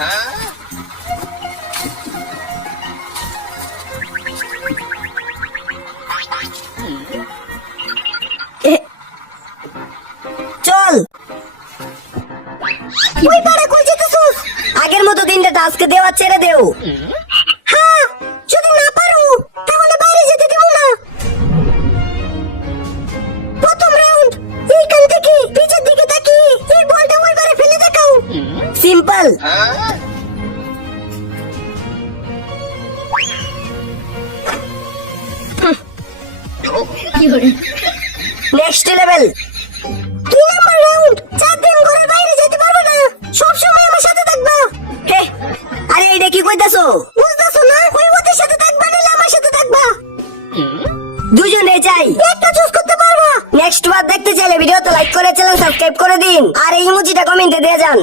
চল ওই পারে কই যেতেছস? আগের মতো তিনটা টাস্ক দেওয়া ছেড়ে দেও। হ্যাঁ, যদি না পারো তাহলে বাইরে যেতে দেব না। প্রথম রাউন্ড, এইখান থেকে পিছের দিকে তাকিয়ে এই বলটা ওই পারে ফেলে দেখাও। Simple. Next level. 2 number round, 4 দিন ঘরের বাইরে যেতে পারবে না, সব সময় আমার সাথে থাকবা। হে, আরে এটা কি কইতাছো? বুঝতাছো না? ওই ওদের সাথে থাকবা না আমার সাথে থাকবা। দুজনে চাই, একটা চুজ করতে পারবা। নেক্সট বার দেখতে চাইলে ভিডিওতে লাইক করে চ্যানেল সাবস্ক্রাইব করে দিন আর এই ইমোজিটা কমেন্টে দিয়ে যান।